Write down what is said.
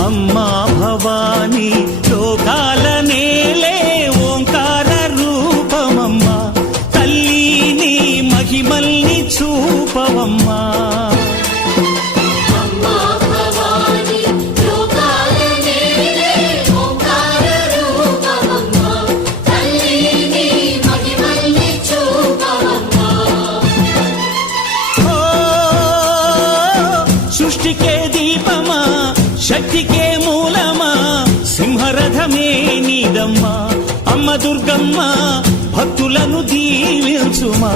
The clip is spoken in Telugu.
అమ్మా భవానీ లోకాల నేలే ఓంకార రూపమమ్మా తల్లి నీ మహిమల్ని చూపవమ్మా సృష్టికే దీపమా శక్తికే మూలమా సింహరథమే నీదమ్మా అమ్మ దుర్గమ్మ భక్తులను దీవించుమా